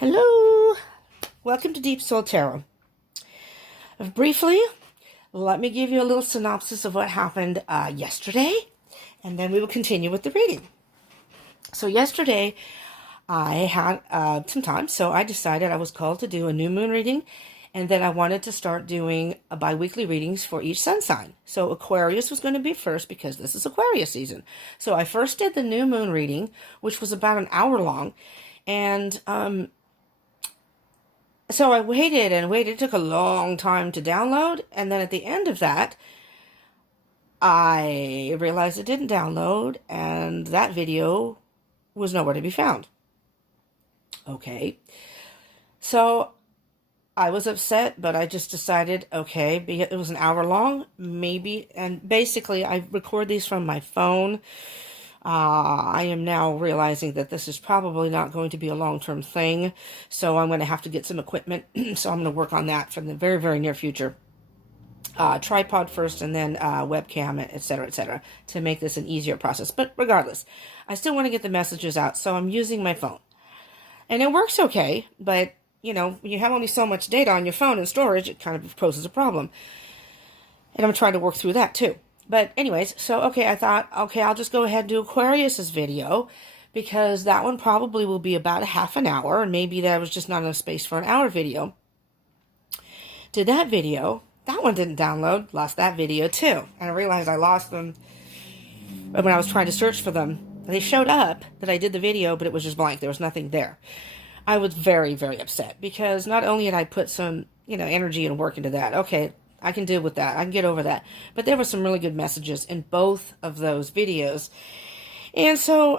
Hello, welcome to Deep Soul Tarot. Briefly, let me give you a little synopsis of what happened yesterday, and then we will continue with the reading. So yesterday, I had some time, so I decided I was called to do a new moon reading, and then I wanted to start doing bi-weekly readings for each sun sign. So Aquarius was going to be first because this is Aquarius season. So I first did the new moon reading, which was about an hour long, and so I waited and waited. It took a long time to download. And then at the end of that, I realized it didn't download and that video was nowhere to be found. Okay. So I was upset, but I just decided, okay, it was an hour long, maybe. And basically, I record these from my phone. I am now realizing that this is probably not going to be a long-term thing, so I'm going to have to get some equipment, so I'm going to work on that for the very, very near future. Tripod first, and then webcam, etc., to make this an easier process. But regardless, I still want to get the messages out, so I'm using my phone. And it works okay, but, you know, when you have only so much data on your phone and storage, it kind of poses a problem. And I'm trying to work through that, too. But anyways, so, okay, I thought, okay, I'll just go ahead and do Aquarius's video, because that one probably will be about a half an hour, and maybe there was just not enough space for an hour video. Did that video, that one didn't download, lost that video too. And I realized I lost them when I was trying to search for them. They showed up that I did the video, but it was just blank. There was nothing there. I was very, very upset, because not only had I put some, energy and work into that, okay, I can deal with that. I can get over that. But there were some really good messages in both of those videos. And so,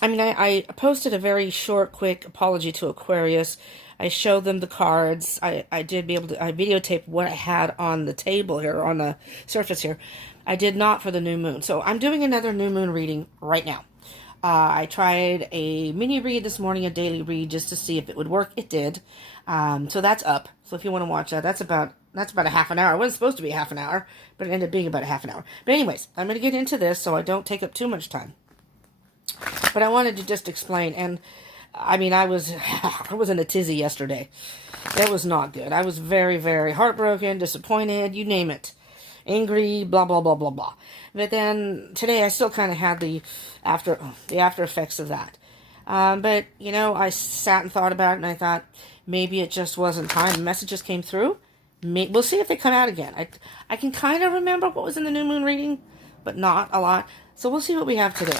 I posted a very short, quick apology to Aquarius. I showed them the cards. I videotaped what I had on the table here, on the surface here. I did not for the new moon. So I'm doing another new moon reading right now. I tried a mini read this morning, a daily read, just to see if it would work. It did. So that's up. So if you want to watch that, that's about a half an hour. It wasn't supposed to be half an hour, but it ended up being about a half an hour. But anyways, I'm going to get into this so I don't take up too much time. But I wanted to just explain, and I was in a tizzy yesterday. It was not good. I was very, very heartbroken, disappointed, you name it. Angry, blah, blah, blah, blah, blah. But then today I still kind of had the after effects of that. But, I sat and thought about it, and I thought maybe it just wasn't time. The messages came through. We'll see if they come out again. I can kind of remember what was in the new moon reading, but not a lot. So we'll see what we have today.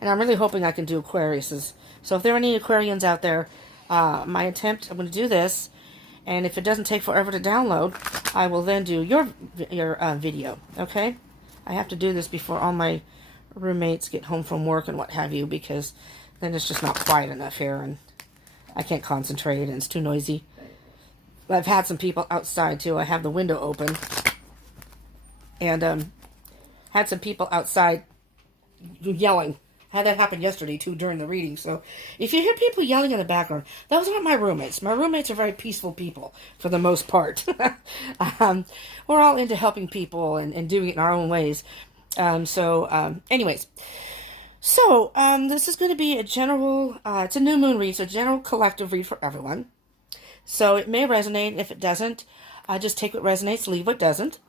And I'm really hoping I can do Aquarius's. So if there are any Aquarians out there, I'm going to do this. And if it doesn't take forever to download, I will then do your video, okay? I have to do this before all my roommates get home from work and what have you, because then it's just not quiet enough here, and I can't concentrate, and it's too noisy. I've had some people outside, too. I have the window open, and had some people outside yelling. Had that happen yesterday, too, during the reading. So if you hear people yelling in the background, those aren't my roommates. My roommates are very peaceful people, for the most part. We're all into helping people and doing it in our own ways. Anyways. So, this is going to be a general, it's a new moon read, so a general collective read for everyone. So it may resonate. If it doesn't, just take what resonates, leave what doesn't.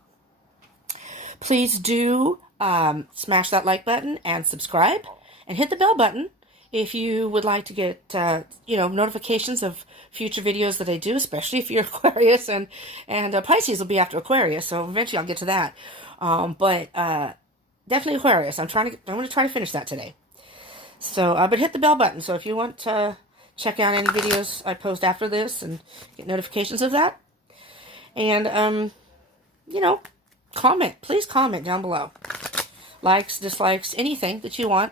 Please do smash that like button and subscribe. And hit the bell button if you would like to get, notifications of future videos that I do, especially if you're Aquarius, and Pisces will be after Aquarius, so eventually I'll get to that. But definitely Aquarius. I'm going to try to finish that today. So, but hit the bell button. So if you want to check out any videos I post after this and get notifications of that, and comment. Please comment down below. Likes, dislikes, anything that you want.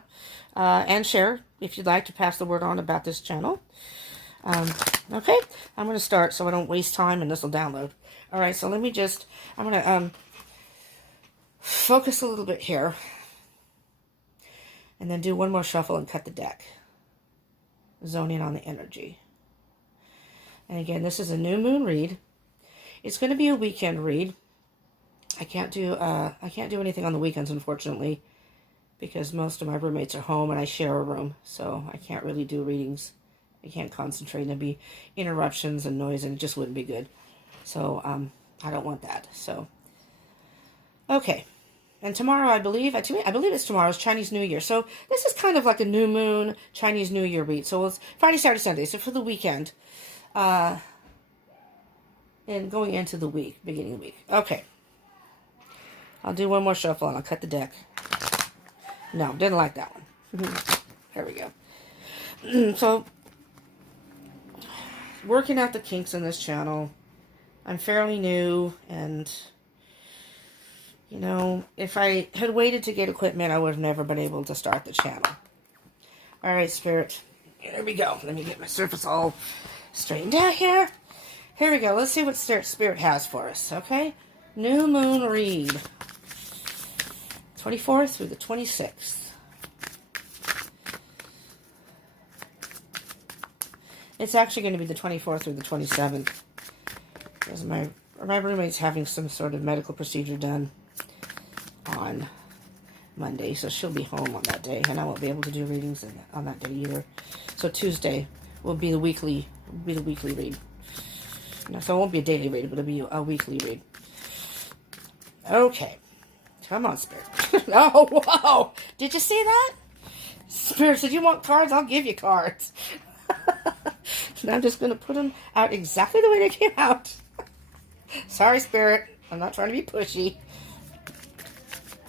And share if you'd like to pass the word on about this channel. Okay, I'm going to start so I don't waste time and this will download. Alright, so let me I'm going to focus a little bit here. And then do one more shuffle and cut the deck. Zone in on the energy. And again, this is a new moon read. It's going to be a weekend read. I can't do anything on the weekends, unfortunately, because most of my roommates are home and I share a room, so I can't really do readings. I can't concentrate. There'd be interruptions and noise, and it just wouldn't be good. So I don't want that. So okay. And tomorrow, I believe it's tomorrow's Chinese New Year. So this is kind of like a new moon Chinese New Year read. So it's Friday, Saturday, Sunday. So for the weekend, and going into the week, beginning of the week. Okay. I'll do one more shuffle and I'll cut the deck. No, didn't like that one. There we go. So, working out the kinks in this channel. I'm fairly new, and you know, if I had waited to get equipment, I would have never been able to start the channel. Alright, Spirit. Here we go. Let me get my surface all straightened out here. Here we go. Let's see what Spirit has for us, okay? New Moon read. 24th through the 26th. It's actually going to be the 24th through the 27th. Because my roommate's having some sort of medical procedure done on Monday, so she'll be home on that day, and I won't be able to do readings on that day either. So Tuesday will be the weekly read. No, so it won't be a daily read, but it'll be a weekly read. Okay. Come on, Spirit. Oh, whoa! Did you see that? Spirit said, you want cards? I'll give you cards. And I'm just going to put them out exactly the way they came out. Sorry, Spirit. I'm not trying to be pushy.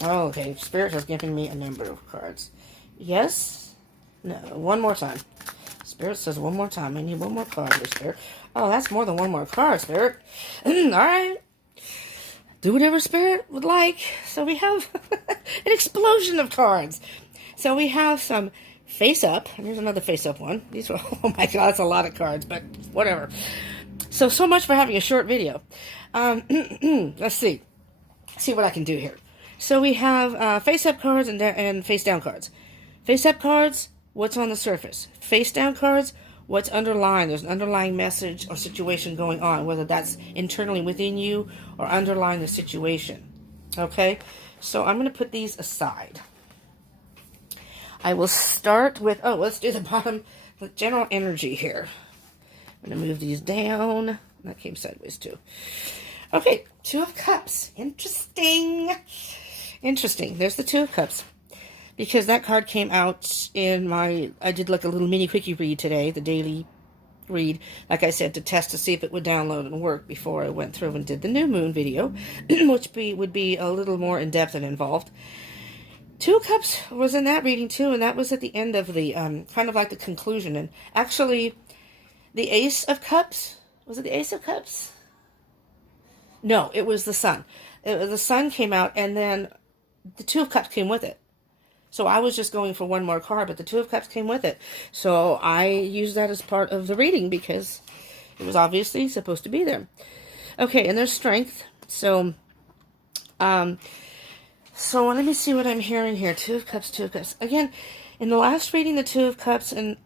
Okay, Spirit has given me a number of cards. Yes? No, one more time. Spirit says one more time. I need one more card here, Spirit. Oh, that's more than one more card, Spirit. Alright. Do whatever Spirit would like. So we have an explosion of cards. So we have some face up. Here's another face up one. These are, oh my god, that's a lot of cards, but whatever. So much for having a short video. Let's see. See what I can do here. So we have face up cards and face down cards. Face up cards, what's on the surface. Face down cards, what's underlying. There's an underlying message or situation going on, whether that's internally within you or underlying the situation. Okay? So I'm going to put these aside. I will start with, let's do the bottom, the general energy here. I'm going to move these down. That came sideways too. Okay, Two of Cups. Interesting. There's the Two of Cups. Because that card came out in I did like a little mini quickie read today, the daily read, like I said, to test to see if it would download and work before I went through and did the new moon video, which would be a little more in-depth and involved. Two of Cups was in that reading too, and that was at the end of the, kind of like the conclusion. And actually, the Ace of Cups, was it the Ace of Cups? No, it was the Sun. The Sun came out, and then the Two of Cups came with it. So I was just going for one more card, but the Two of Cups came with it. So I used that as part of the reading because it was obviously supposed to be there. Okay, and there's Strength. So let me see what I'm hearing here. Two of Cups, Two of Cups. Again, in the last reading, the Two of Cups, and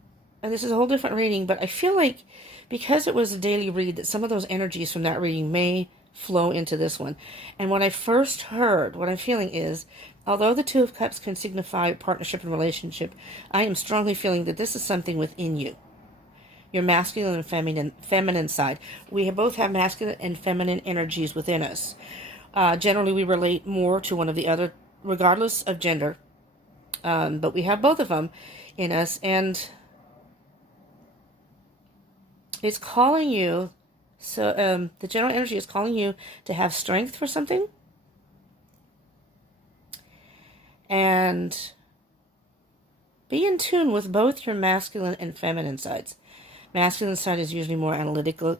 this is a whole different reading, but I feel like because it was a daily read, that some of those energies from that reading may flow into this one. And when I first heard, what I'm feeling is, although the Two of Cups can signify partnership and relationship, I am strongly feeling that this is something within you. Your masculine and feminine side. We both have masculine and feminine energies within us. Generally, we relate more to one of the other, regardless of gender. But we have both of them in us, and it's calling you. So the general energy is calling you to have strength for something. And be in tune with both your masculine and feminine sides. Masculine side is usually more analytical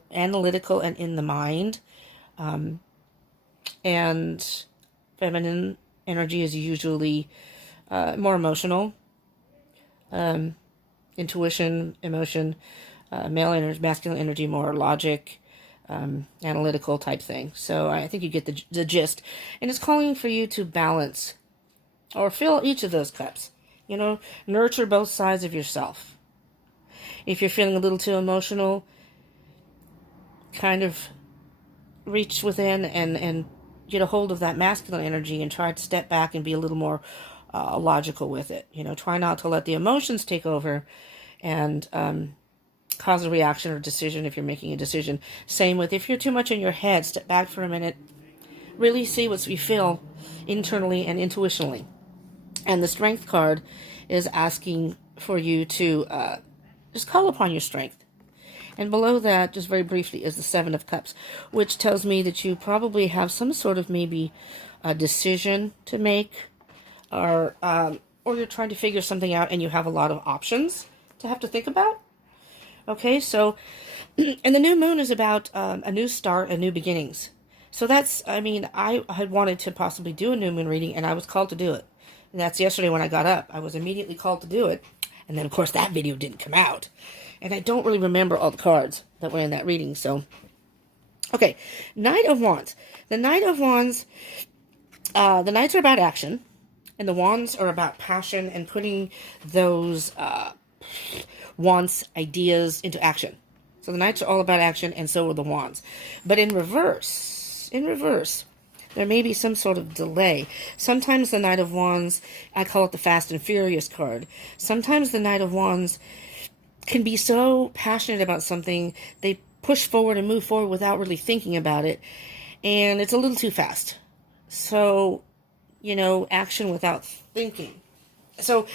and in the mind. And feminine energy is usually more emotional. Intuition, emotion. Masculine energy, more logic, analytical type thing. So I think you get the gist. And it's calling for you to balance or fill each of those cups. You know, nurture both sides of yourself. If you're feeling a little too emotional, kind of reach within and get a hold of that masculine energy and try to step back and be a little more logical with it. Try not to let the emotions take over and cause a reaction or decision if you're making a decision. Same with if you're too much in your head, step back for a minute, really see what you feel internally and intuitionally. And the Strength card is asking for you to just call upon your strength. And below that, just very briefly, is the Seven of Cups, which tells me that you probably have some sort of maybe a decision to make, or you're trying to figure something out and you have a lot of options to have to think about. Okay, so, and the new moon is about a new start and new beginnings. So that's, I had wanted to possibly do a new moon reading, and I was called to do it. And that's yesterday when I got up. I was immediately called to do it. And then, of course, that video didn't come out. And I don't really remember all the cards that were in that reading. So, okay, Knight of Wands. The Knight of Wands, the Knights are about action. And the Wands are about passion and putting those wants, ideas into action. So the Knights are all about action, and so are the Wands. But in reverse, there may be some sort of delay. Sometimes the Knight of Wands, I call it the Fast and Furious card. Sometimes the Knight of Wands can be so passionate about something, they push forward and move forward without really thinking about it, and it's a little too fast. So, action without thinking. So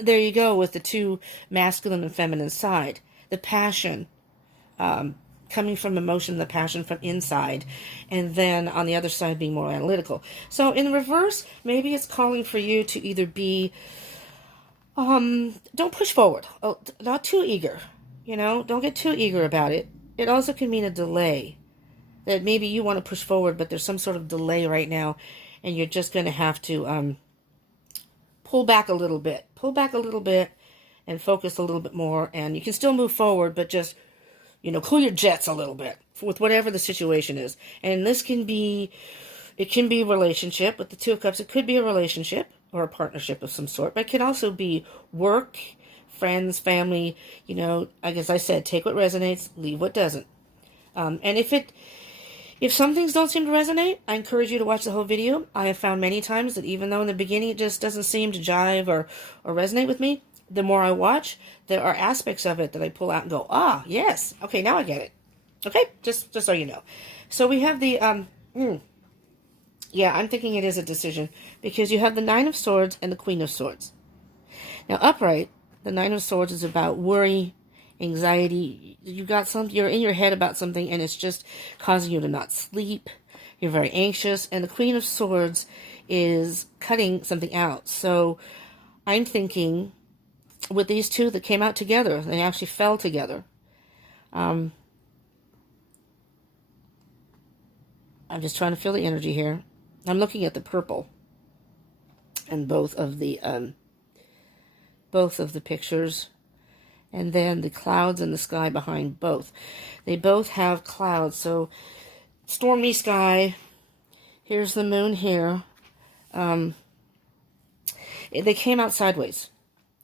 there you go with the two masculine and feminine side. The passion coming from emotion, the passion from inside, and then on the other side being more analytical. So in reverse, maybe it's calling for you to either be, don't push forward, not too eager, don't get too eager about it. It also can mean a delay, that maybe you want to push forward, but there's some sort of delay right now, and you're just going to have to pull back a little bit, and focus a little bit more, and you can still move forward, but just cool your jets a little bit with whatever the situation is. And this can be, it can be a relationship with the Two of Cups. It could be a relationship or a partnership of some sort, but it can also be work, friends, family. Like as I said, take what resonates, leave what doesn't. And if some things don't seem to resonate, I encourage you to watch the whole video. I have found many times that even though in the beginning it just doesn't seem to jive or resonate with me, the more I watch, there are aspects of it that I pull out and go, yes, okay, now I get it. Okay, just so you know. So we have the, I'm thinking it is a decision, because you have the Nine of Swords and the Queen of Swords. Now, upright, the Nine of Swords is about worry, anxiety. You're in your head about something, and it's just causing you to not sleep. You're very anxious, and the Queen of Swords is cutting something out. So I'm thinking, with these two that came out together, they actually fell together. I'm just trying to feel the energy here. I'm looking at the purple and both of the pictures, and then the clouds and the sky behind both. They both have clouds, so stormy sky. Here's the moon here. They came out sideways.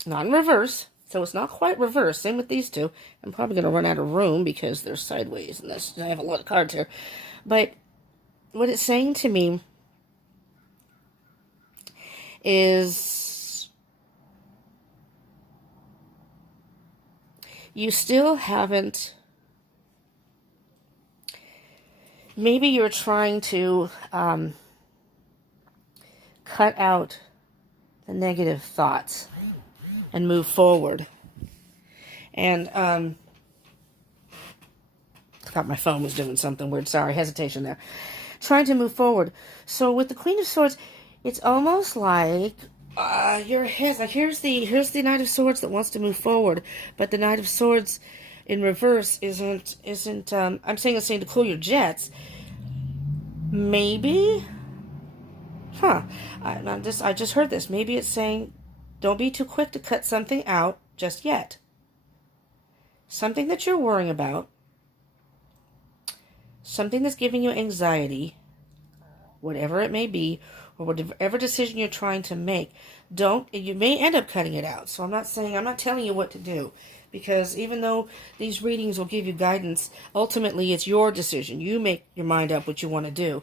Not in reverse, so it's not quite reverse. Same with these two. I'm probably going to run out of room because they're sideways, and I have a lot of cards here. But what it's saying to me is you still haven't, maybe you're trying to cut out the negative thoughts and move forward. And I thought my phone was doing something weird. Sorry, hesitation there. Trying to move forward. So with the Queen of Swords, it's almost like your head. Like here's the Knight of Swords that wants to move forward, but the Knight of Swords in reverse isn't. I'm saying it's saying to cool your jets. Maybe. I just heard this. Maybe it's saying, don't be too quick to cut something out just yet. Something that you're worrying about, something that's giving you anxiety, whatever it may be, or whatever decision you're trying to make, you may end up cutting it out. So I'm not telling you what to do, because even though these readings will give you guidance, ultimately it's your decision. You make your mind up what you want to do.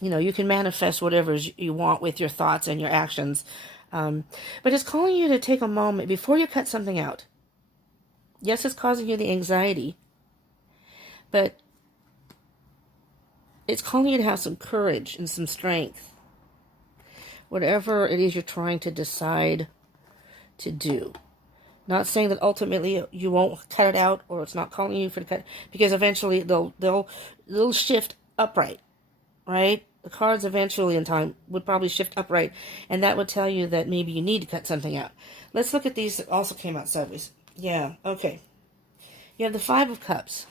You know, you can manifest whatever you want with your thoughts and your actions. But it's calling you to take a moment before you cut something out. Yes, it's causing you the anxiety, but it's calling you to have some courage and some strength. Whatever it is you're trying to decide to do. Not saying that ultimately you won't cut it out, or it's not calling you for to cut, because eventually they'll shift upright, right? The cards eventually in time would probably shift upright, and that would tell you that maybe you need to cut something out. Let's look at these that also came out sideways. Yeah, okay. You have the Five of Cups.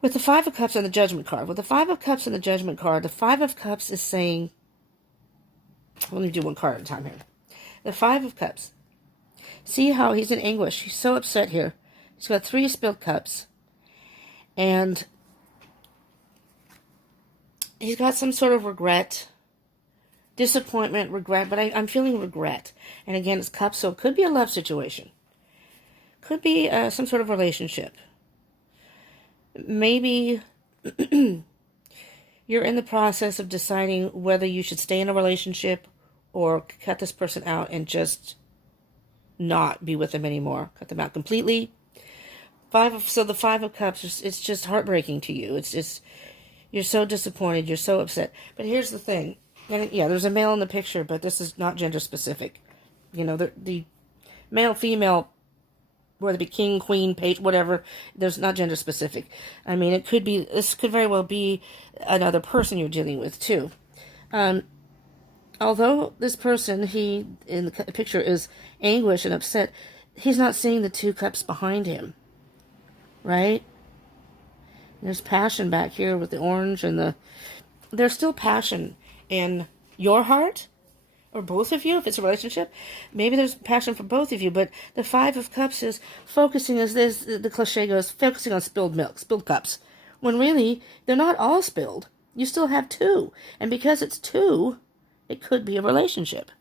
With the Five of Cups and the Judgment card. With the Five of Cups and the Judgment card, the Five of Cups is saying, let me do one card at a time here. The Five of Cups. See how he's in anguish. He's so upset here. He's got 3 spilled cups. And he's got some sort of regret, disappointment, regret. But I'm feeling regret. And again, it's cups, so it could be a love situation. Could be some sort of relationship. Maybe you're in the process of deciding whether you should stay in a relationship or cut this person out and just not be with them anymore. Cut them out completely. So the Five of Cups, it's just heartbreaking to you. It's just, you're so disappointed. You're so upset. But here's the thing. And yeah, there's a male in the picture, but this is not gender specific. You know, the male, female, whether it be king, queen, page, whatever, there's not gender specific. I mean, this could very well be another person you're dealing with too. Although this person, he, in the picture, is anguish and upset, he's not seeing the 2 cups behind him. Right? There's passion back here with the orange and there's still passion in your heart, or both of you, if it's a relationship. Maybe there's passion for both of you, but the Five of Cups is focusing, as this, the cliche goes, focusing on spilled milk, spilled cups. When really, they're not all spilled. You still have 2. And because it's 2, it could be a relationship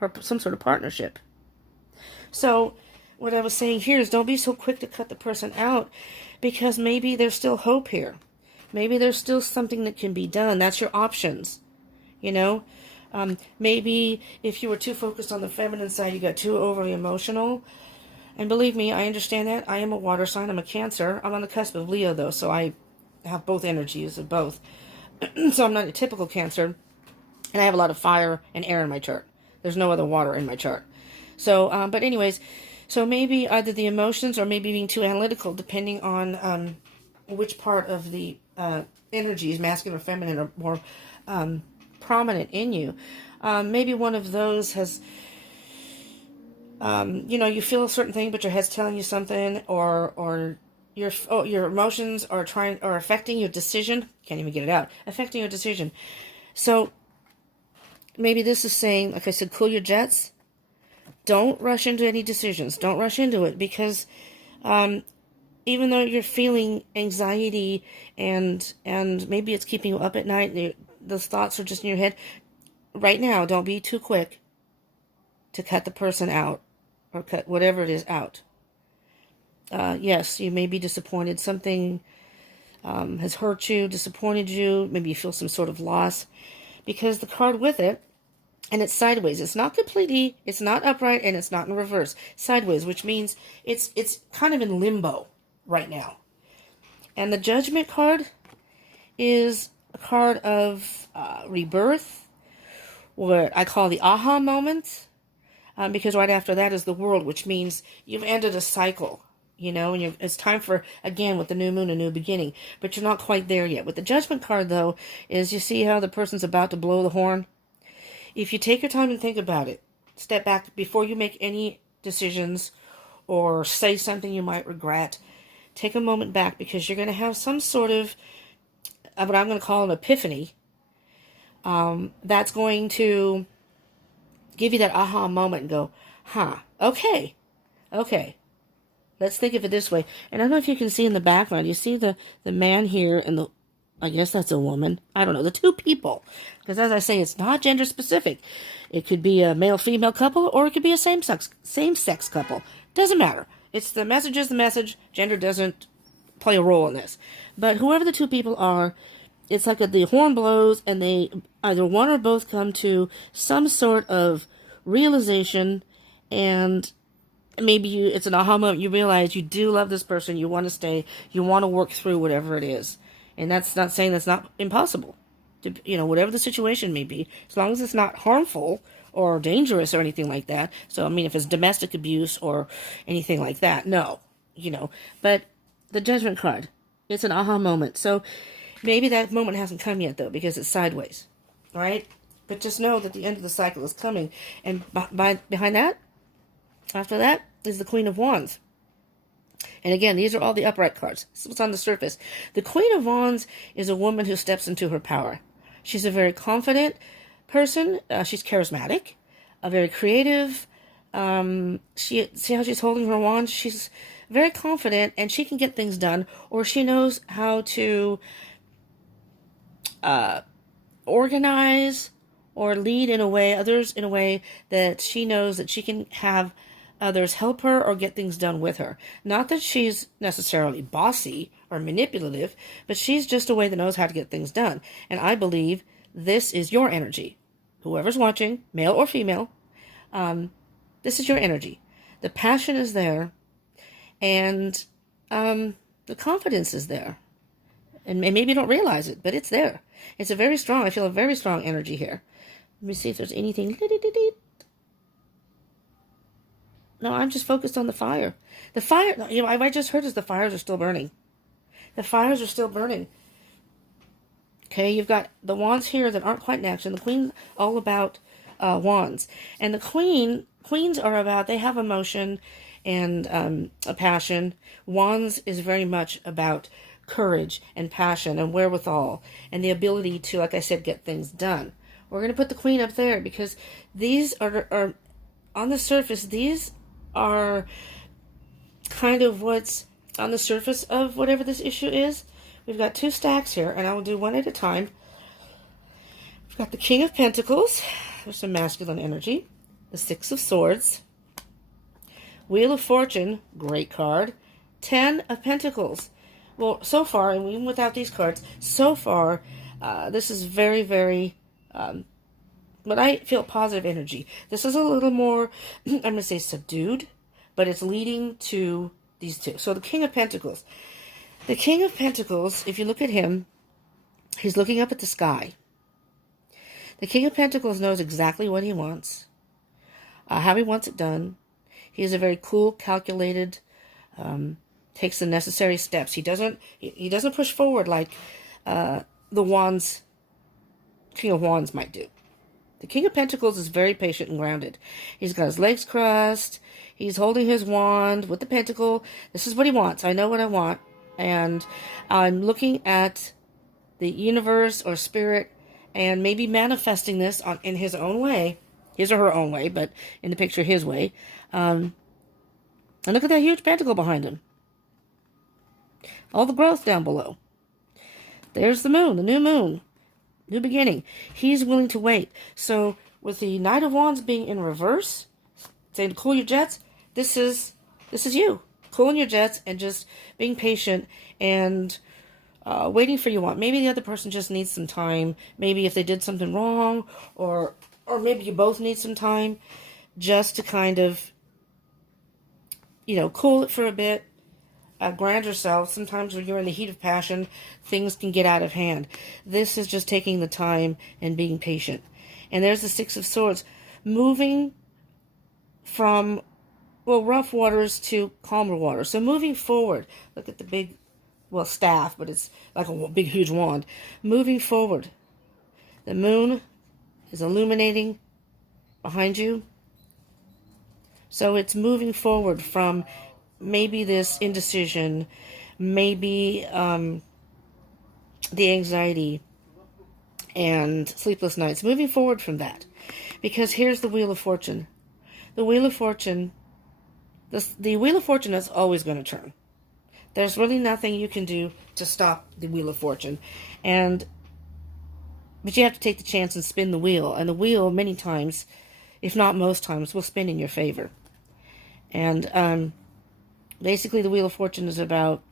or some sort of partnership. So what I was saying here is don't be so quick to cut the person out, because maybe there's still hope here. Maybe there's still something that can be done. That's your options, you know. Maybe if you were too focused on the feminine side, you got too overly emotional. And believe me, I understand that. I am a water sign. I'm a Cancer. I'm on the cusp of Leo, though, so I have both energies of both. So I'm not a typical Cancer. And I have a lot of fire and air in my chart. There's no other water in my chart. So, but anyways, so maybe either the emotions or maybe being too analytical, depending on which part of the energies, masculine or feminine, are more prominent in you. Maybe one of those has, you know, you feel a certain thing, but your head's telling you something, or your emotions are affecting your decision. Can't even get it out. Affecting your decision. So maybe this is saying, like I said, cool your jets. Don't rush into any decisions. Don't rush into it, because even though you're feeling anxiety and maybe it's keeping you up at night, those thoughts are just in your head, right now, don't be too quick to cut the person out or cut whatever it is out. Yes, you may be disappointed. Something has hurt you, disappointed you. Maybe you feel some sort of loss, because the card with it, and it's sideways. It's not completely, it's not upright, and it's not in reverse. Sideways, which means it's kind of in limbo right now. And the Judgment card is a card of rebirth, what I call the aha moment, because right after that is the World, which means you've ended a cycle, you know, and it's time for, again, with the new moon, a new beginning, but you're not quite there yet. With the Judgment card, though, is you see how the person's about to blow the horn? If you take your time and think about it, step back before you make any decisions or say something you might regret, take a moment back, because you're going to have some sort of what I'm going to call an epiphany. That's going to give you that aha moment and go, okay, let's think of it this way. And I don't know if you can see in the background, you see the man here and I guess that's a woman. I don't know. The 2 people. Because as I say, it's not gender specific. It could be a male-female couple, or it could be a same-sex couple. Doesn't matter. It's the message is the message. Gender doesn't play a role in this. But whoever the 2 people are, it's like the horn blows and they either one or both come to some sort of realization, and maybe it's an aha moment. You realize you do love this person, you want to stay, you want to work through whatever it is. And that's not saying that's not impossible. Whatever the situation may be, as long as it's not harmful or dangerous or anything like that. So, I mean, if it's domestic abuse or anything like that, no, But the Judgment card, it's an aha moment. So maybe that moment hasn't come yet, though, because it's sideways, all right? But just know that the end of the cycle is coming. And behind that, after that, is the Queen of Wands. And again, these are all the upright cards. This is what's on the surface. The Queen of Wands is a woman who steps into her power. She's a very confident person. She's charismatic, very creative. See how she's holding her wand? She's very confident, and she can get things done, or she knows how to organize or lead others in a way that she knows that she can have others help her or get things done with her. Not that she's necessarily bossy or manipulative, but she's just a way that knows how to get things done. And I believe this is your energy. Whoever's watching, male or female, this is your energy. The passion is there, and the confidence is there. And maybe you don't realize it, but it's there. I feel a very strong energy here. Let me see if there's anything. No, I'm just focused on the fire. The fire, I just heard is the fires are still burning. The fires are still burning. Okay, you've got the wands here that aren't quite in action. The queen, all about wands. And the queens are about, they have emotion and a passion. Wands is very much about courage and passion and wherewithal and the ability to, like I said, get things done. We're going to put the queen up there because these are on the surface, these are kind of what's on the surface of whatever this issue is. We've got two stacks here, and I will do one at a time. We've got the King of Pentacles. There's some masculine energy. The Six of Swords. Wheel of Fortune, great card. 10 of Pentacles. Well, so far, and even without these cards, so far, this is very, very, but I feel positive energy. This is a little more, I'm going to say subdued, but it's leading to these two. So the King of Pentacles. The King of Pentacles, if you look at him, he's looking up at the sky. The King of Pentacles knows exactly what he wants, how he wants it done. He is a very cool, calculated, takes the necessary steps. He doesn't push forward like the Wands, King of Wands might do. The King of Pentacles is very patient and grounded. He's got his legs crossed. He's holding his wand with the pentacle. This is what he wants. I know what I want. And I'm looking at the universe or spirit and maybe manifesting this in his own way. His or her own way, but in the picture, his way. And look at that huge pentacle behind him. All the growth down below. There's the moon, the new moon. New beginning. He's willing to wait. So with the Knight of Wands being in reverse, saying to cool your jets, this is you. Cooling your jets and just being patient and waiting for your want. Maybe the other person just needs some time. Maybe if they did something wrong, or maybe you both need some time just to kind of, cool it for a bit. Ground yourself. Sometimes when you're in the heat of passion, things can get out of hand. This is just taking the time and being patient. And there's the Six of Swords. Moving from, rough waters to calmer waters. So moving forward. Look at the big, staff, but it's like a big, huge wand. Moving forward. The moon is illuminating behind you. So it's moving forward from maybe this indecision, maybe the anxiety and sleepless nights, moving forward from that. Because here's the Wheel of Fortune. The Wheel of Fortune, the Wheel of Fortune is always going to turn. There's really nothing you can do to stop the Wheel of Fortune. But you have to take the chance and spin the wheel. And the wheel, many times, if not most times, will spin in your favor. And basically, the Wheel of Fortune is about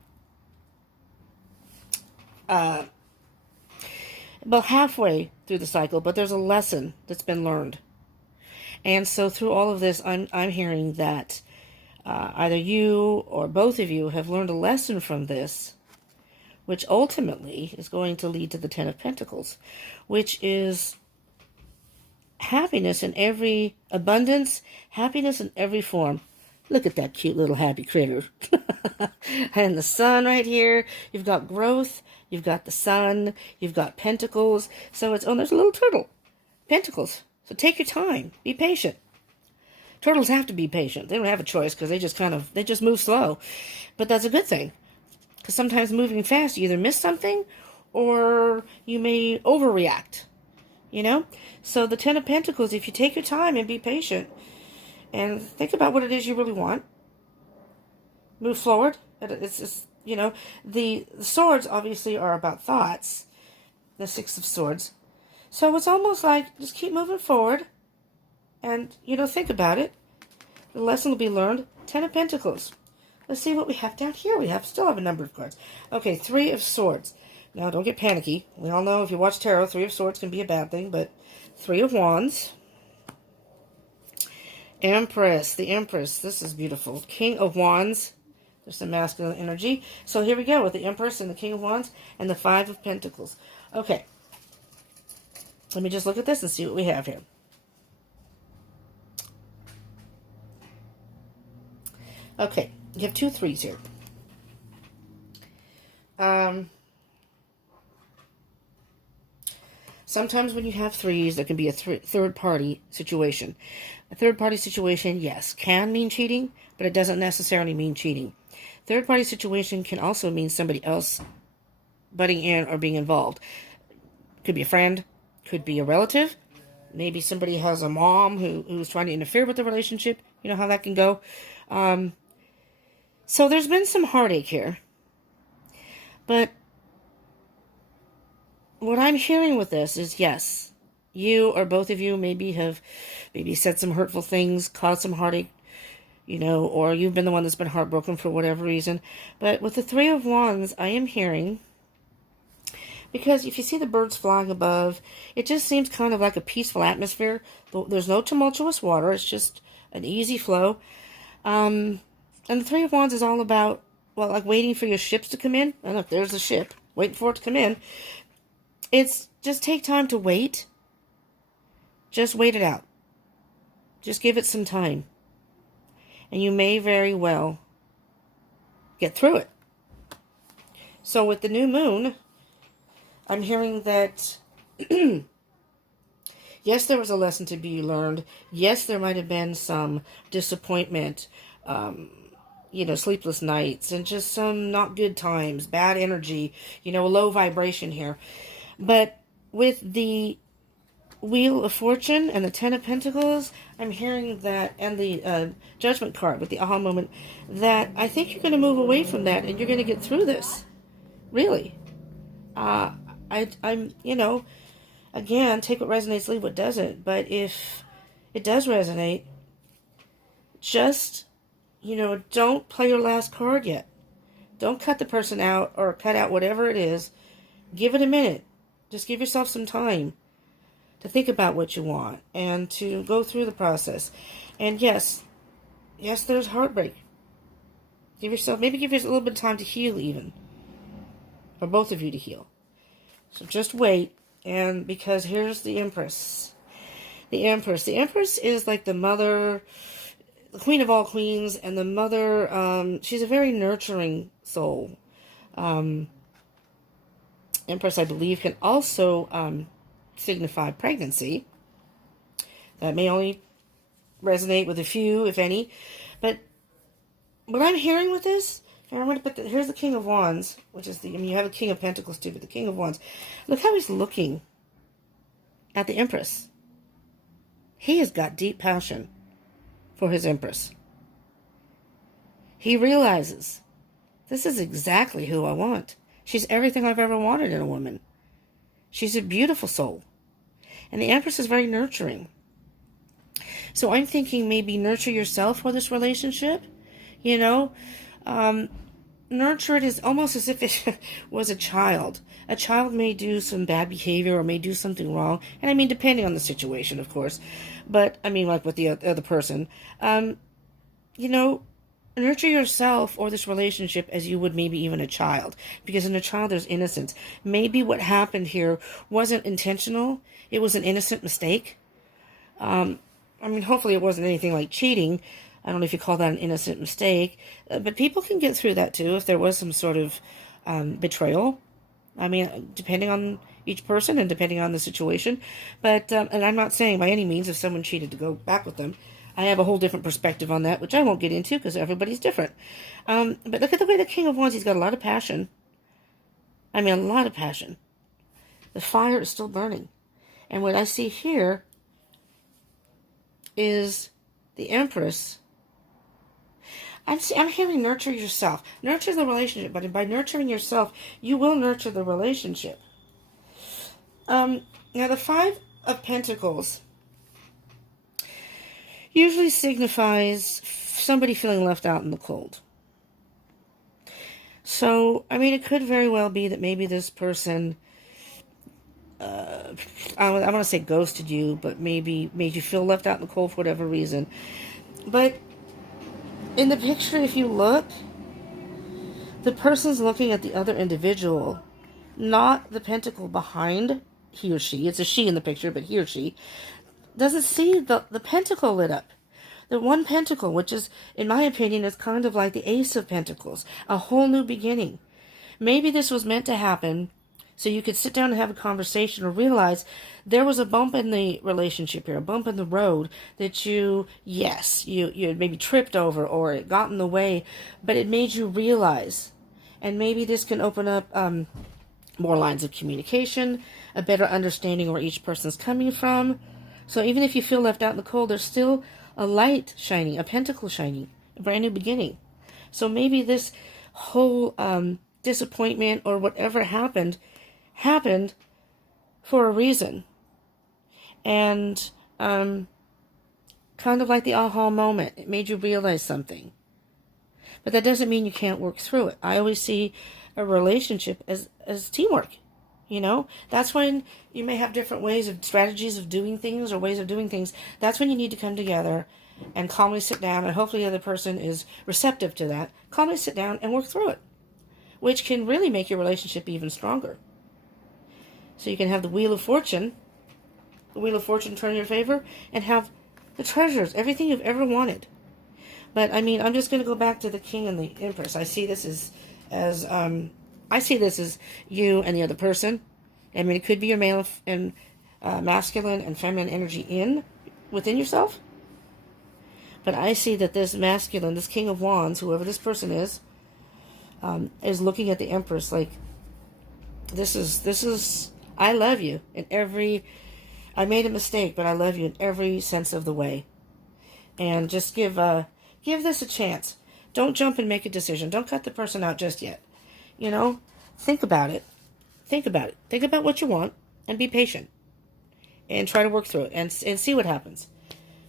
well, halfway through the cycle, but there's a lesson that's been learned. And so through all of this, I'm hearing that either you or both of you have learned a lesson from this, which ultimately is going to lead to the Ten of Pentacles, which is happiness in every abundance, happiness in every form. Look at that cute little happy critter. And the sun right here. You've got growth. You've got the sun. You've got pentacles. So it's, oh, there's a little turtle. Pentacles. So take your time. Be patient. Turtles have to be patient. They don't have a choice because they just move slow. But that's a good thing. Because sometimes moving fast, you either miss something or you may overreact. You know? So the Ten of Pentacles, if you take your time and be patient and think about what it is you really want, move forward. It's just, you know, the swords obviously are about thoughts. The Six of Swords. So it's almost like just keep moving forward and, you know, think about it. The lesson will be learned. Ten of Pentacles. Let's see what we have down here. We still have a number of cards. Okay, Three of Swords. Now, don't get panicky. We all know if you watch tarot, Three of Swords can be a bad thing, but Three of Wands. Empress. The Empress. This is beautiful. King of Wands. There's some masculine energy. So here we go with the Empress and the King of Wands and the Five of Pentacles. Okay. Let me just look at this and see what we have here. Okay. You have two threes here. Sometimes when you have threes, there can be a third-party situation. A third-party situation, yes, can mean cheating, but it doesn't necessarily mean cheating. Third-party situation can also mean somebody else butting in or being involved. Could be a friend, could be a relative. Maybe somebody has a mom who's trying to interfere with the relationship. You know how that can go. So there's been some heartache here. But what I'm hearing with this is, yes, you or both of you maybe have said some hurtful things, caused some heartache, you know, or you've been the one that's been heartbroken for whatever reason. But with the Three of Wands, I am hearing, because if you see the birds flying above, it just seems kind of like a peaceful atmosphere. There's no tumultuous water. It's just an easy flow. And the Three of Wands is all about, well, like waiting for your ships to come in. And look, there's the ship, waiting for it to come in. It's just take time to wait. Just wait it out. Just give it some time. And you may very well get through it. So with the new moon, I'm hearing that, yes, there was a lesson to be learned. Yes, there might have been some disappointment, you know, sleepless nights, and just some not good times, bad energy, you know, a low vibration here. But with the Wheel of Fortune and the Ten of Pentacles, I'm hearing that, and the Judgment card with the aha moment, that I think you're going to move away from that and you're going to get through this. Really. I'm, you know, again, take what resonates, leave what doesn't. But if it does resonate, just, you know, don't play your last card yet. Don't cut the person out or cut out whatever it is. Give it a minute. Just give yourself some time to think about what you want and to go through the process. And yes, there's heartbreak. Maybe give yourself a little bit of time to heal even. For both of you to heal. So just wait. And because here's the Empress. The Empress. The Empress is like the mother, the queen of all queens, and the mother, she's a very nurturing soul. Empress, I believe, can also signify pregnancy. That may only resonate with a few, if any. But what I'm hearing with this, here's the King of Wands, which is you have the King of Pentacles too, but the King of Wands. Look how he's looking at the Empress. He has got deep passion for his Empress. He realizes, this is exactly who I want. She's everything I've ever wanted in a woman. She's a beautiful soul. And the Empress is very nurturing. So I'm thinking maybe nurture yourself for this relationship. You know, nurture it is almost as if it was a child. A child may do some bad behavior or may do something wrong. And I mean, depending on the situation, of course. But, I mean, like with the other person. You know, nurture yourself or this relationship as you would maybe even a child. Because in a child, there's innocence. Maybe what happened here wasn't intentional. It was an innocent mistake. I mean, hopefully it wasn't anything like cheating. I don't know if you call that an innocent mistake, but people can get through that too if there was some sort of betrayal. I mean, depending on each person and depending on the situation. But, and I'm not saying by any means if someone cheated to go back with them. I have a whole different perspective on that, which I won't get into because everybody's different. But look at the way the King of Wands, he's got a lot of passion. I mean, a lot of passion. The fire is still burning. And what I see here is the Empress. I'm hearing nurture yourself. Nurture the relationship, but by nurturing yourself, you will nurture the relationship. Now, the Five of Pentacles usually signifies somebody feeling left out in the cold. So, I mean, it could very well be that maybe this person, I want to say ghosted you, but maybe made you feel left out in the cold for whatever reason. But in the picture, if you look, the person's looking at the other individual, not the pentacle behind he or she. It's a she in the picture, but he or she doesn't see the pentacle lit up. The one pentacle, which is, in my opinion, is kind of like the Ace of Pentacles, a whole new beginning. Maybe this was meant to happen so you could sit down and have a conversation or realize there was a bump in the relationship here, a bump in the road that you maybe tripped over or it got in the way, but it made you realize. And maybe this can open up more lines of communication, a better understanding where each person's coming from. So even if you feel left out in the cold, there's still a light shining, a pentacle shining, a brand new beginning. So maybe this whole disappointment or whatever happened for a reason. And kind of like the aha moment, it made you realize something. But that doesn't mean you can't work through it. I always see a relationship as teamwork. You know, that's when you may have different ways of strategies of doing things or ways of doing things. That's when you need to come together and calmly sit down, and hopefully the other person is receptive to that. Calmly sit down and work through it, which can really make your relationship even stronger. So you can have the Wheel of Fortune turn in your favor, and have the treasures, everything you've ever wanted. But I mean, I'm just going to go back to the King and the Empress. I see this as you and the other person. I mean, it could be your male and masculine and feminine energy within yourself. But I see that this masculine, this King of Wands, whoever this person is looking at the Empress like, this is, I love you in every, I made a mistake, but I love you in every sense of the way. And just give this a chance. Don't jump and make a decision. Don't cut the person out just yet. You know, think about it. Think about it. Think about what you want and be patient. And try to work through it and see what happens.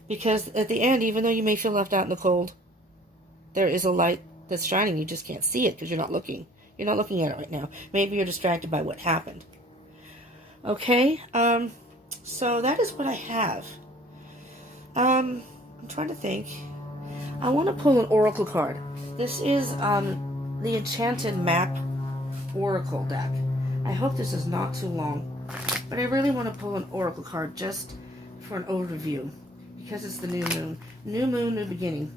Because at the end, even though you may feel left out in the cold, there is a light that's shining. You just can't see it because you're not looking. You're not looking at it right now. Maybe you're distracted by what happened. Okay, so that is what I have. I'm trying to think. I want to pull an oracle card. This is the Enchanted Map Oracle deck. I hope this is not too long, but I really want to pull an oracle card just for an overview because it's the new moon. New moon, new beginning.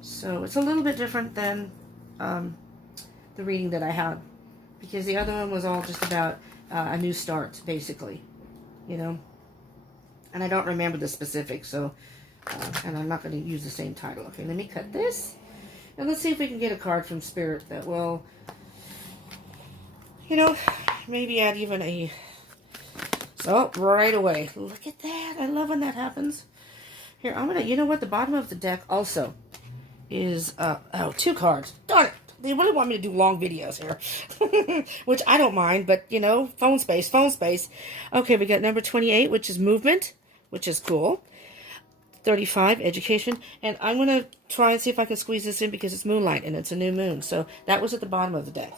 So it's a little bit different than the reading that I had, because the other one was all just about a new start, basically, you know. And I don't remember the specifics, so and I'm not going to use the same title. Okay, let me cut this, and let's see if we can get a card from Spirit that will, you know, maybe add even a. So right away, look at that! I love when that happens. Here, I'm gonna. You know what? The bottom of the deck also is 2 cards. Darn it! They really want me to do long videos here, which I don't mind, but, you know, phone space. Okay, we got number 28, which is movement, which is cool. 35, education. And I'm going to try and see if I can squeeze this in because it's moonlight and it's a new moon. So that was at the bottom of the deck.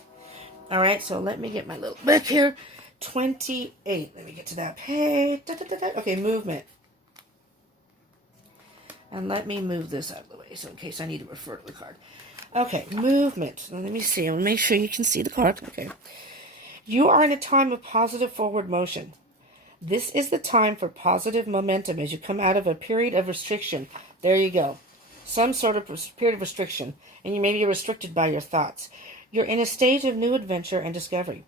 All right, so let me get my little book here. 28. Let me get to that page. Okay, movement. And let me move this out of the way so in case I need to refer to the card. Okay, movement. Let me see. I'll make sure you can see the card. Okay. You are in a time of positive forward motion. This is the time for positive momentum as you come out of a period of restriction. There you go. Some sort of period of restriction, and you may be restricted by your thoughts. You're in a stage of new adventure and discovery.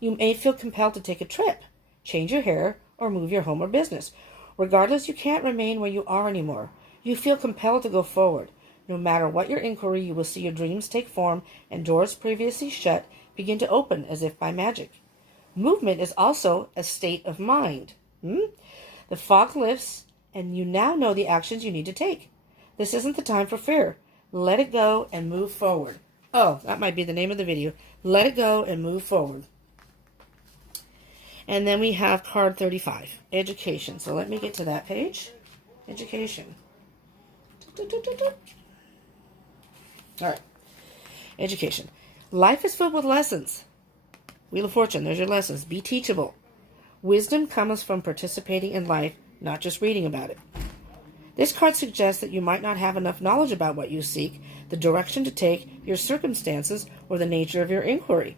You may feel compelled to take a trip, change your hair, or move your home or business. Regardless, you can't remain where you are anymore. You feel compelled to go forward. No matter what your inquiry, you will see your dreams take form and doors previously shut begin to open as if by magic. Movement is also a state of mind. The fog lifts, and you now know the actions you need to take. This isn't the time for fear. Let it go and move forward. Oh, that might be the name of the video. Let it go and move forward. And then we have card 35, education. So let me get to that page. Education. All right. Education. Life is filled with lessons. Wheel of Fortune, there's your lessons. Be teachable. Wisdom comes from participating in life, not just reading about it. This card suggests that you might not have enough knowledge about what you seek, the direction to take, your circumstances, or the nature of your inquiry.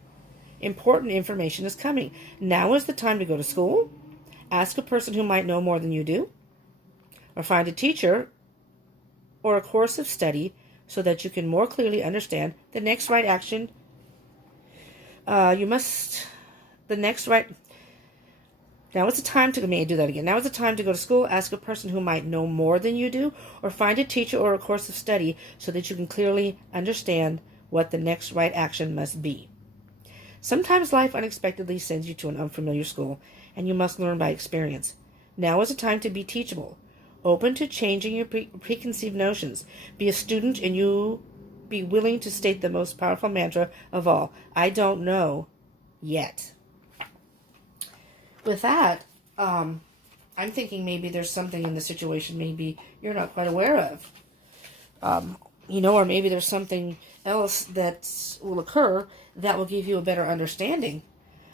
Important information is coming. Now is the time to go to school, ask a person who might know more than you do, or find a teacher or a course of study so that you can more clearly understand the next right action. Now is the time to, may I do that again? Now is the time to go to school, ask a person who might know more than you do, or find a teacher or a course of study so that you can clearly understand what the next right action must be. Sometimes life unexpectedly sends you to an unfamiliar school, and you must learn by experience. Now is the time to be teachable, open to changing your preconceived notions. Be a student, and you be willing to state the most powerful mantra of all. I don't know yet. With that, I'm thinking maybe there's something in the situation maybe you're not quite aware of. Or maybe there's something else that will occur that will give you a better understanding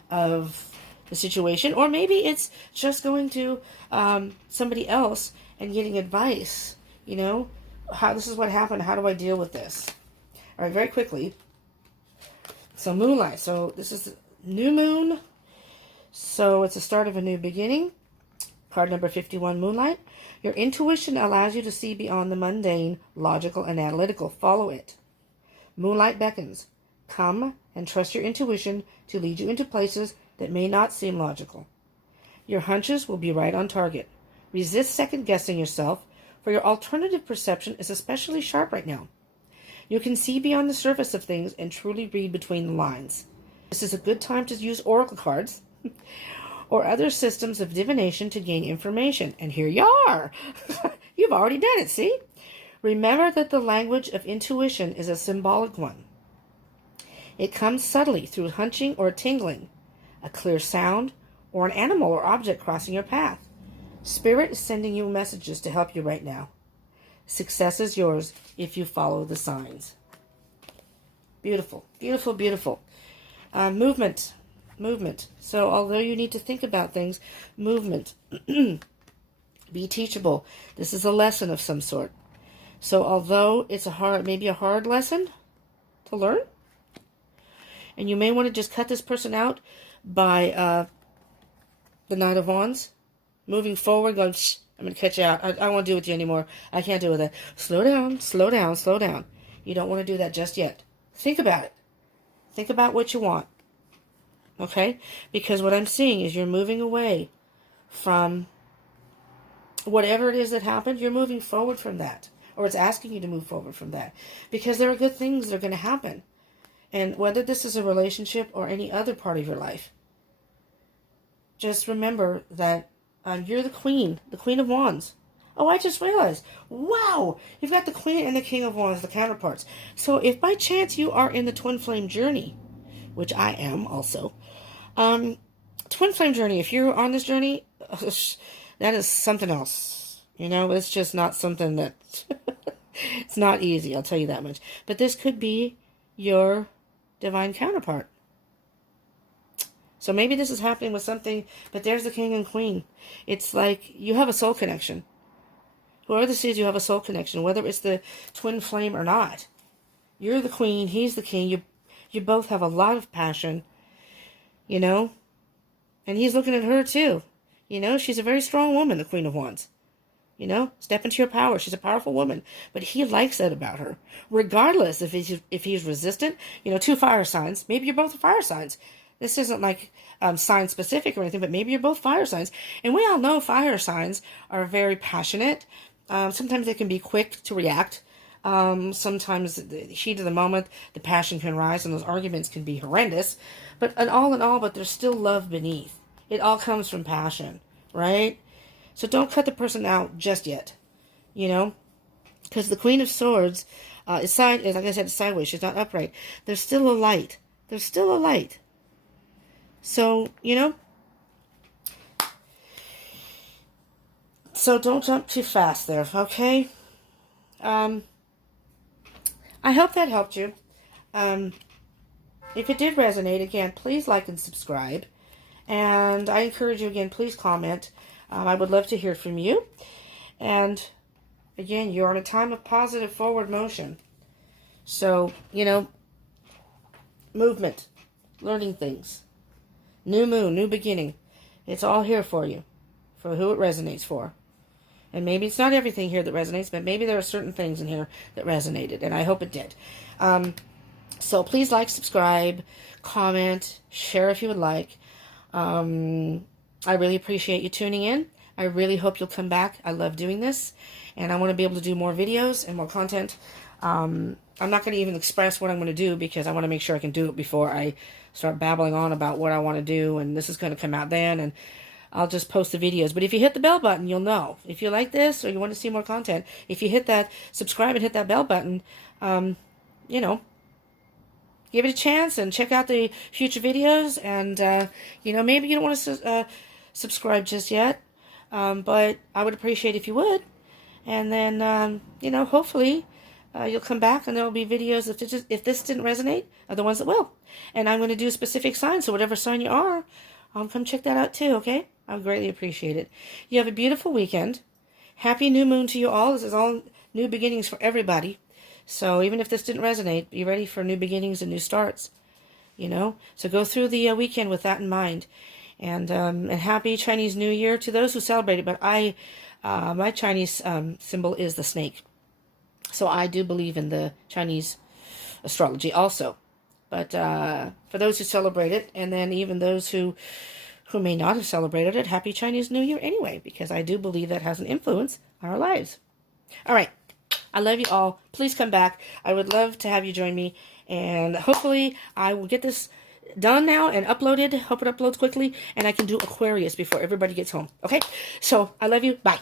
of the situation. Or maybe it's just going to somebody else and getting advice. How this is what happened. How do I deal with this? All right, very quickly. So moonlight. So this is new moon. So it's the start of a new beginning. Card number 51, moonlight. Your intuition allows you to see beyond the mundane, logical, and analytical. Follow it. Moonlight beckons. Come and trust your intuition to lead you into places that may not seem logical. Your hunches will be right on target. Resist second-guessing yourself, for your alternative perception is especially sharp right now. You can see beyond the surface of things and truly read between the lines. This is a good time to use oracle cards or other systems of divination to gain information. And here you are. You've already done it, see? Remember that the language of intuition is a symbolic one. It comes subtly through hunching or tingling, a clear sound, or an animal or object crossing your path. Spirit is sending you messages to help you right now. Success is yours if you follow the signs. Beautiful, beautiful, beautiful. Movement. So although you need to think about things, movement. Be teachable. This is a lesson of some sort. So although it's maybe a hard lesson to learn, and you may want to just cut this person out by the Knight of Wands, moving forward, going, shh, I'm going to cut you out. I don't want to deal with you anymore. I can't deal with it. Slow down, slow down, slow down. You don't want to do that just yet. Think about it. Think about what you want. Okay? Because what I'm seeing is you're moving away from whatever it is that happened. You're moving forward from that. Or it's asking you to move forward from that. Because there are good things that are going to happen. And whether this is a relationship or any other part of your life, just remember that you're the Queen of Wands. Oh, I just realized. Wow! You've got the Queen and the King of Wands, the counterparts. So if by chance you are in the Twin Flame journey, which I am also, Twin Flame journey, if you're on this journey, that is something else. You know, it's just not something that, it's not easy, I'll tell you that much. But this could be your divine counterpart. So maybe this is happening with something, but there's the king and queen. It's like you have a soul connection. Whoever this is, you have a soul connection, whether it's the twin flame or not. You're the queen, he's the king. You both have a lot of passion, you know? And he's looking at her too. You know, she's a very strong woman, the Queen of Wands. You know, step into your power. She's a powerful woman. But he likes that about her. Regardless if he's resistant, you know, 2 fire signs. Maybe you're both fire signs. This isn't like sign specific or anything, but maybe you're both fire signs. And we all know fire signs are very passionate. Sometimes they can be quick to react. Sometimes the heat of the moment, the passion can rise and those arguments can be horrendous. But in all, but there's still love beneath. It all comes from passion, right? So don't cut the person out just yet, you know? Because the Queen of Swords is, like I said, sideways. She's not upright. There's still a light. There's still a light. So, you know? So don't jump too fast there, okay? I hope that helped you. If it did resonate, again, please like and subscribe. And I encourage you, again, please comment. I would love to hear from you. And, again, you're in a time of positive forward motion. So, you know, movement, learning things, new moon, new beginning. It's all here for you, for who it resonates for. And maybe it's not everything here that resonates, but maybe there are certain things in here that resonated, and I hope it did. So please like, subscribe, comment, share if you would like. I really appreciate you tuning in. I really hope you'll come back. I love doing this, and I want to be able to do more videos and more content. I'm not going to even express what I'm going to do because I want to make sure I can do it before I start babbling on about what I want to do, and this is going to come out then, and I'll just post the videos. But if you hit the bell button, you'll know. If you like this or you want to see more content, if you hit that subscribe and hit that bell button, you know, give it a chance and check out the future videos. And, you know, maybe you don't want to subscribe just yet, but I would appreciate if you would. And then, you know, hopefully you'll come back and there will be videos. If this didn't resonate, are the ones that will. And I'm going to do a specific sign, so whatever sign you are, come check that out too, okay? I would greatly appreciate it. You have a beautiful weekend. Happy new moon to you all. This is all new beginnings for everybody. So even if this didn't resonate, be ready for new beginnings and new starts, you know? So go through the weekend with that in mind. And happy Chinese New Year to those who celebrate it. But my Chinese symbol is the snake. So I do believe in the Chinese astrology also. But for those who celebrate it, and then even those who may not have celebrated it, happy Chinese New Year anyway, because I do believe that has an influence on our lives. All right. I love you all. Please come back. I would love to have you join me. And hopefully I will get this done now and uploaded. Hope it uploads quickly. And I can do Aquarius before everybody gets home. Okay? So I love you. Bye.